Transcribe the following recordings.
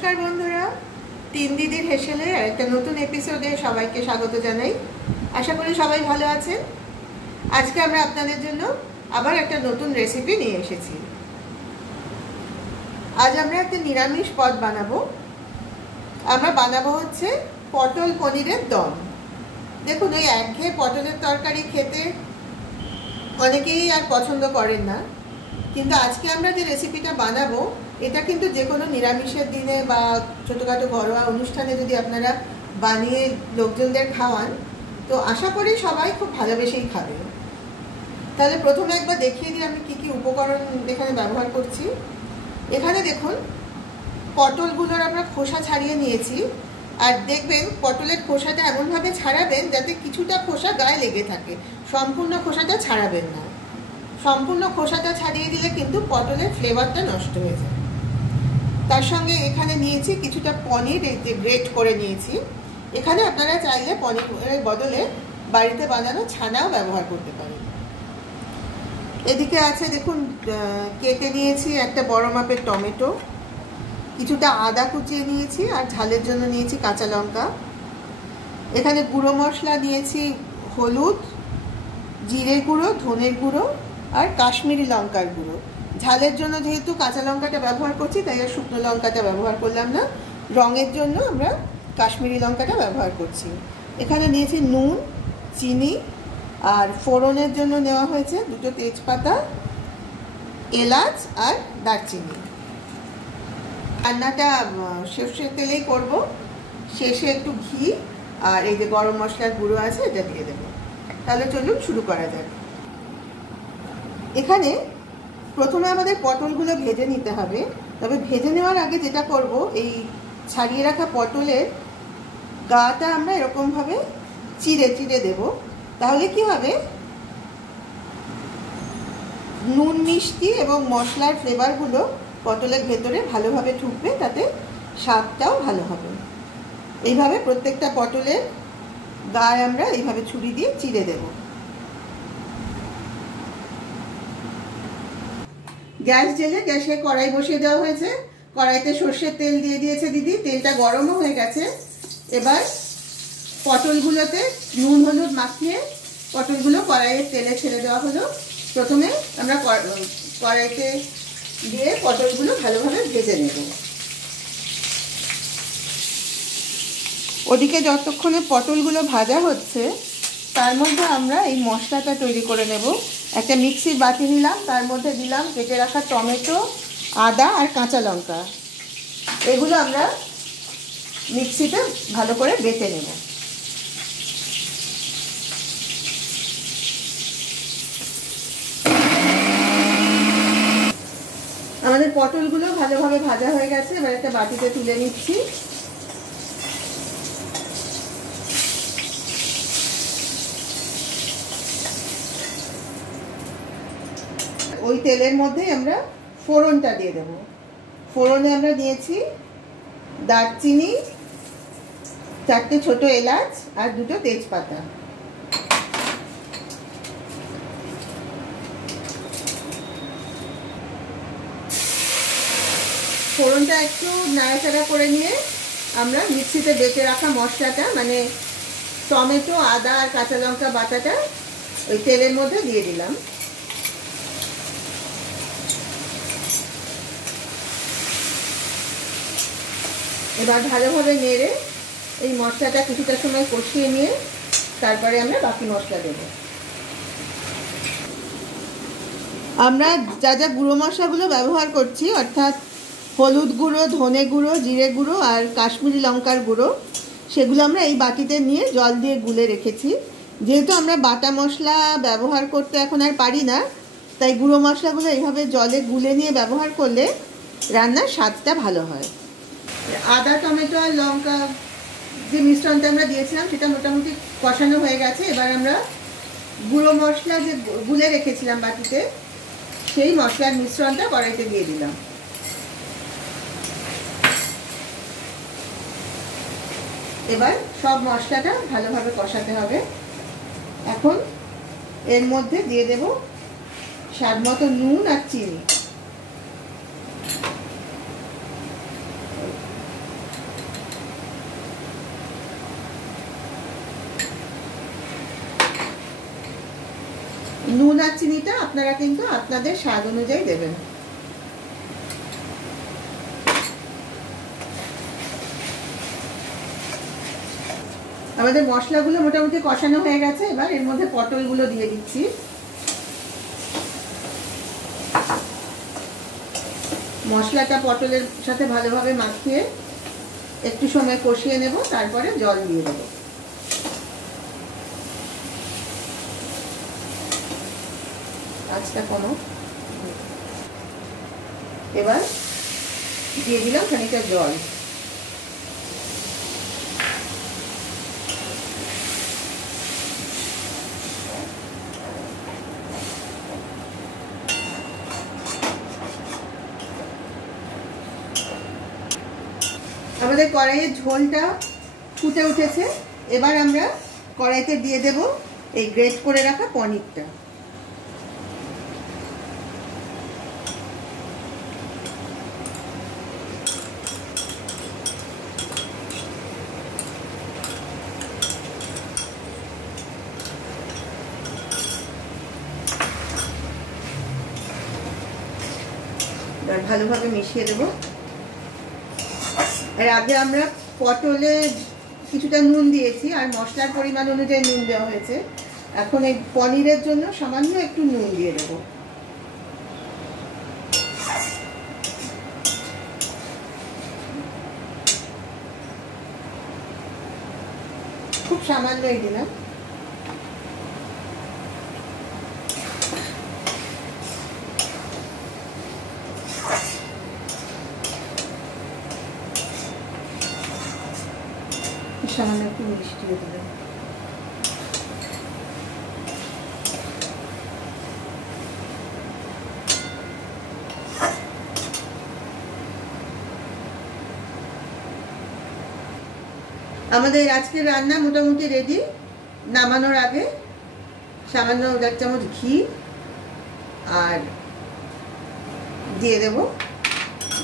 নমস্কার বন্ধুরা, তিন দিদির হেসেলে একটা নতুন এপিসোডে সবাইকে স্বাগত জানাই। আশা করি সবাই ভালো আছেন। আজকে আমরা আপনাদের জন্য আবার একটা নতুন রেসিপি নিয়ে এসেছি। আজ আমরা একটা নিরামিষ পদ বানাবো। আমরা বানাবো হচ্ছে পটল পনিরের দম। দেখুন, ওই একঘেয়ে পটলের তরকারি খেতে অনেকেই আর পছন্দ করেন না, কিন্তু আজকে আমরা যে রেসিপিটা বানাবো এটা কিন্তু যে কোনো নিরামিষের দিনে বা ছোটোখাটো ঘরোয়া অনুষ্ঠানে যদি আপনারা বানিয়ে লোকজনদের খাওয়ান, তো আশা করি সবাই খুব ভালোবেসেই খাবে। তাহলে প্রথমে একবার দেখিয়ে দিই আমি কী কী উপকরণ এখানে ব্যবহার করছি। এখানে দেখুন, পটলগুলোর আমরা খোসা ছাড়িয়ে নিয়েছি। আর দেখবেন পটলের খোসাটা এমনভাবে ছাড়াবেন যাতে কিছুটা খোসা গায়ে লেগে থাকে, সম্পূর্ণ খোসাটা ছাড়াবেন না। সম্পূর্ণ খোসাটা ছাড়িয়ে দিলে কিন্তু পটলের ফ্লেভারটা নষ্ট হয়ে যায়। তার সঙ্গে এখানে নিয়েছি কিছুটা পনির, যে গ্রেট করে নিয়েছি। এখানে আপনারা চাইলে পনিরের বদলে বাড়িতে বানানো ছানাও ব্যবহার করতে পারেন। এদিকে আছে দেখুন, কেটে নিয়েছি একটা বড় মাপের টমেটো, কিছুটা আদা কুচিয়ে নিয়েছি, আর ঝালের জন্য নিয়েছি কাঁচা লঙ্কা। এখানে গুঁড়ো মশলা নিয়েছি হলুদ, জিরে গুঁড়ো, ধনের গুঁড়ো আর কাশ্মীরি লঙ্কার গুঁড়ো। ঝালের জন্য যেহেতু কাঁচা লঙ্কাটা ব্যবহার করছি, তাই আর শুকনো লঙ্কাটা ব্যবহার করলাম না। রঙের জন্য আমরা কাশ্মীরি লঙ্কাটা ব্যবহার করছি। এখানে নিয়েছি নুন, চিনি, আর ফোড়নের জন্য নেওয়া হয়েছে দুটো তেজপাতা, এলাচ আর দারচিনি। রান্নাটা সর্ষের তেলেই করব। শেষে একটু ঘি আর এই যে গরম মশলার গুঁড়ো আছে, এটা দিয়ে দেবো। তাহলে চলুন শুরু করা যাক। এখানে প্রথমে আমাদের পটলগুলো ভেজে নিতে হবে। তবে ভেজে নেওয়ার আগে যেটা করব, এই ছাড়িয়ে রাখা পটলের গাটা আমরা এরকমভাবে চিড়ে চিড়ে দেব। তাহলে কি হবে, নুন, মিষ্টি এবং মশলার ফ্লেভারগুলো পটলের ভেতরে ভালোভাবে ঢুকবে, তাতে স্বাদটাও ভালো হবে। এইভাবে প্রত্যেকটা পটলের গায়ে আমরা এইভাবে ছুরি দিয়ে চিড়ে দেব। গ্যাস জেলে গ্যাসে কড়াই বসিয়ে দেওয়া হয়েছে। কড়াইতে সর্ষের তেল দিয়ে দিয়েছে দিদি। তেলটা গরমও হয়ে গেছে। এবার পটলগুলোতে নুন হলুদ মাখিয়ে পটলগুলো কড়াইয়ের তেলে ছেড়ে দেওয়া হলো। প্রথমে আমরা কড়াইতে দিয়ে পটলগুলো ভালোভাবে ভেজে নেব। ওদিকে যতক্ষণে পটলগুলো ভাজা হচ্ছে, তার মধ্যে আমরা এই মশলাটা তৈরি করে নেব। একটা মিক্সির বাটি নিলাম, তার মধ্যে দিলাম কেটে রাখা টমেটো, আদা আর কাঁচা লঙ্কা। এগুলো আমরা মিক্সিতে ভালো করে বেটে নেব। আমাদের পটলগুলো ভালোভাবে ভাজা হয়ে গেছে। এবার একটা বাটিতে তুলে নিচ্ছি। ওই তেলের মধ্যে আমরা ফোড়নটা দিয়ে দেব। ফোড়নে আমরা দিয়েছি দারচিনি, 4টে ছোট এলাচ আর 2টো তেজপাতা। ফোড়নটা একটু নাড়াচাড়া করে নিয়ে আমরা মিক্সিতে বেটে রাখা মশলাটা, মানে টমেটো, আদা আর কাঁচা লঙ্কা বাটাটা ওই তেলের মধ্যে দিয়ে দিলাম। এবার ভালোভাবে নেড়ে এই মশলাটা কিছুটা সময় কষিয়ে নিয়ে তারপরে আমরা বাকি মশলা দেব। আমরা যা যা গুঁড়ো মশলাগুলো ব্যবহার করছি, অর্থাৎ হলুদ গুঁড়ো, ধনে গুঁড়ো, জিরে গুঁড়ো আর কাশ্মীরি লঙ্কার গুঁড়ো, সেগুলো আমরা এই বাটিতে নিয়ে জল দিয়ে গুলে রেখেছি। যেহেতু আমরা বাটা মশলা ব্যবহার করতে এখন আর পারি না, তাই গুঁড়ো মশলাগুলো এইভাবে জলে গুলে নিয়ে ব্যবহার করলে রান্নার স্বাদটা ভালো হয়। আদা, টমেটো আর লঙ্কা যে মিশ্রণটা আমরা দিয়েছিলাম, সেটা মোটামুটি কষানো হয়ে গেছে। এবার আমরা গুঁড়ো মশলা যে গুলে রেখেছিলাম বাটিতে, সেই মশলার মিশ্রণটা কড়াইতে দিয়ে দিলাম। এবার সব মশলাটা ভালোভাবে কষাতে হবে। এখন এর মধ্যে দিয়ে দেব স্বাদ মতো নুন আর চিনি। নুন আর চিনিটা আপনারা কিন্তু আপনাদের স্বাদ অনুযায়ী দেবেন। আমাদের মশলাগুলো মোটামুটি কষানো হয়ে গেছে। এবার এর মধ্যে পটলগুলো দিয়ে দিচ্ছি। মশলাটা পটলের সাথে ভালোভাবে মাখিয়ে একটু সময় কষিয়ে নেব, তারপরে জল দিয়ে দেবো। আঁচটা কমো। এবার দিয়ে দিলাম খানিকটা জল। আমাদের কড়াইয়ের ঝোলটা ফুটে উঠেছে। এবার আমরা কড়াইতে দিয়ে দেব এই গ্রেট করে রাখা পনিরটা। এবার ভালোভাবে মিশিয়ে দেবো। এর আগে আমরা পটলে কিছুটা নুন দিয়েছি, আর মশলার পরিমাণ অনুযায়ী নুন দেওয়া হয়েছে। এখন এই পনিরের জন্য সামান্য একটু নুন দিয়ে দেবো। খুব সামান্যই দিলাম। সামান্য একটু মিষ্টি দিয়ে দেবেন। আমাদের আজকের রান্না মোটামুটি রেডি। নামানোর আগে সামান্য 1 চামচ ঘি আর দিয়ে দেব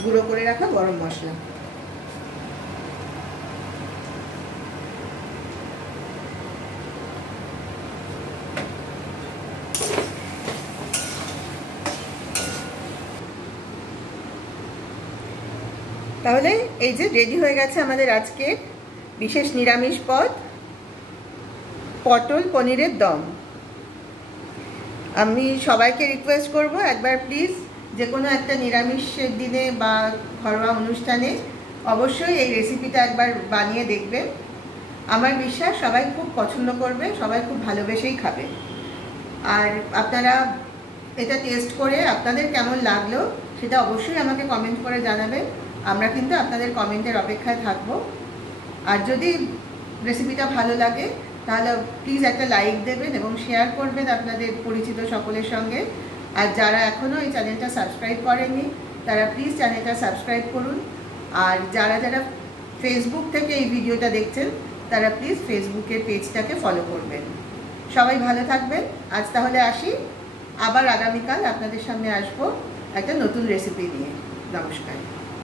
গুঁড়ো করে রাখা গরম মশলা। তাহলে এই যে রেডি হয়ে গেছে আমাদের আজকে বিশেষ নিরামিষ পদ, পটল পনিরের দম। আমি সবাইকে রিকোয়েস্ট করব, একবার প্লিজ যে কোনো একটা নিরামিষের দিনে বা ঘরোয়া অনুষ্ঠানে অবশ্যই এই রেসিপিটা একবার বানিয়ে দেখবেন। আমার বিশ্বাস সবাই খুব পছন্দ করবে, সবাই খুব ভালোবেসেই খাবে। আর আপনারা এটা টেস্ট করে আপনাদের কেমন লাগলো সেটা অবশ্যই আমাকে কমেন্ট করে জানাবেন। আমরা কিন্তু আপনাদের কমেন্টের অপেক্ষায় থাকব। আর যদি রেসিপিটা ভালো লাগে তাহলে প্লিজ একটা লাইক দেবেন এবং শেয়ার করবেন আপনাদের পরিচিত সকলের সঙ্গে। আর যারা এখনও এই চ্যানেলটা সাবস্ক্রাইব করেননি তারা প্লিজ চ্যানেলটা সাবস্ক্রাইব করুন। আর যারা যারা ফেসবুক থেকে এই ভিডিওটা দেখছেন তারা প্লিজ ফেসবুকের পেজটাকে ফলো করবেন। সবাই ভালো থাকবেন। আজ তাহলে আসি, আবার আগামীকাল আপনাদের সামনে আসবো একটা নতুন রেসিপি নিয়ে। নমস্কার।